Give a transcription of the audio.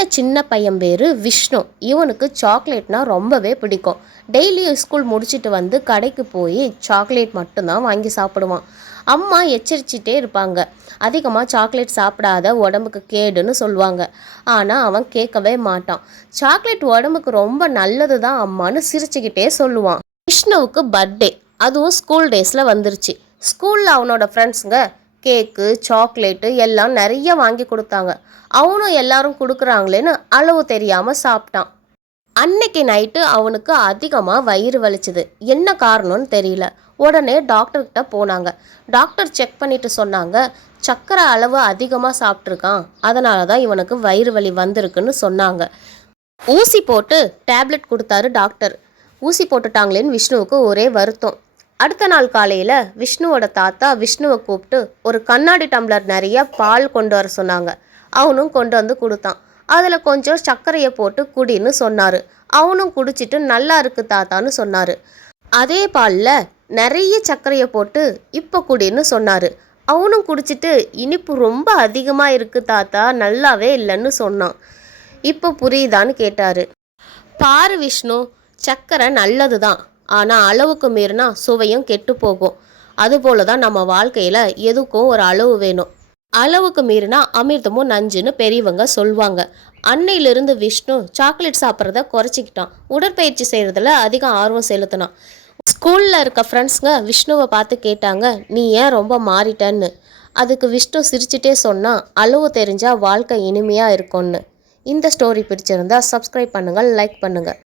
இந்த சின்ன பையன் பேர் விஷ்ணு. இவனுக்கு சாக்லேட்னா ரொம்பவே பிடிக்கும். டெய்லி ஸ்கூல் முடிச்சுட்டு வந்து கடைக்கு போய் சாக்லேட் மட்டும்தான் வாங்கி சாப்பிடுவான். அம்மா எச்சரிச்சிட்டே இருப்பாங்க, அதிகமாக சாக்லேட் சாப்பிடாத, உடம்புக்கு கேடுன்னு சொல்லுவாங்க. ஆனால் அவன் கேட்கவே மாட்டான். சாக்லேட் உடம்புக்கு ரொம்ப நல்லது தான் அம்மான்னு சிரிச்சுக்கிட்டே சொல்லுவான். விஷ்ணுவுக்கு பர்த்டே, அதுவும் ஸ்கூல் டேஸில் வந்துருச்சு. ஸ்கூலில் அவனோட ஃப்ரெண்ட்ஸுங்க கேக்கு, சாக்லேட்டு எல்லாம் நிறைய வாங்கி கொடுத்தாங்க. அவனும் எல்லாரும் கொடுக்குறாங்களேன்னு அளவு தெரியாமல் சாப்பிட்டான். அன்னைக்கு நைட்டு அவனுக்கு அதிகமாக வயிறு வலிச்சுது. என்ன காரணம்னு தெரியல. உடனே டாக்டர்கிட்ட போனாங்க. டாக்டர் செக் பண்ணிட்டு சொன்னாங்க, சர்க்கரை அளவு அதிகமாக சாப்பிட்ருக்கான், அதனால தான் இவனுக்கு வயிறு வலி வந்திருக்குன்னு சொன்னாங்க. ஊசி போட்டு டேப்லெட் கொடுத்தாரு டாக்டர். ஊசி போட்டுட்டாங்களேன்னு விஷ்ணுவுக்கு ஒரே வருத்தம். அடுத்த நாள் காலையில் விஷ்ணுவோட தாத்தா விஷ்ணுவை கூப்பிட்டு ஒரு கண்ணாடி டம்ளர் நிறைய பால் கொண்டு வர சொன்னாங்க. அவனும் கொண்டு வந்து கொடுத்தான். அதில் கொஞ்சம் சர்க்கரையை போட்டு குடின்னு சொன்னார். அவனும் குடிச்சிட்டு நல்லா இருக்கு தாத்தான்னு சொன்னார். அதே பாலில் நிறைய சர்க்கரையை போட்டு இப்போ குடின்னு சொன்னார். அவனும் குடிச்சிட்டு இனிப்பு ரொம்ப அதிகமாக இருக்குது தாத்தா, நல்லாவே இல்லைன்னு சொன்னான். இப்போ புரியுதான்னு கேட்டார். பாரு விஷ்ணு, சர்க்கரை நல்லது தான், ஆனால் அளவுக்கு மீறினா சுவையும் கெட்டு போகும். அதுபோல தான் நம்ம வாழ்க்கையில் எதுக்கும் ஒரு அளவு வேணும். அளவுக்கு மீறினா அமிர்தமும் நஞ்சுன்னு பெரியவங்க சொல்லுவாங்க. அன்னையிலிருந்து விஷ்ணு சாக்லேட் சாப்பிட்றத குறைச்சிக்கிட்டான். உடற்பயிற்சி செய்கிறதுல அதிக ஆர்வம் செலுத்தினான். ஸ்கூலில் இருக்க ஃப்ரெண்ட்ஸுங்க விஷ்ணுவை பார்த்து கேட்டாங்க, நீ ஏன் ரொம்ப மாறிட்டன்னு. அதுக்கு விஷ்ணு சிரிச்சிட்டே சொன்னால், அளவு தெரிஞ்சால் வாழ்க்கை இனிமையாக இருக்கும்னு. இந்த ஸ்டோரி பிடிச்சிருந்தா சப்ஸ்கிரைப் பண்ணுங்கள், லைக் பண்ணுங்கள்.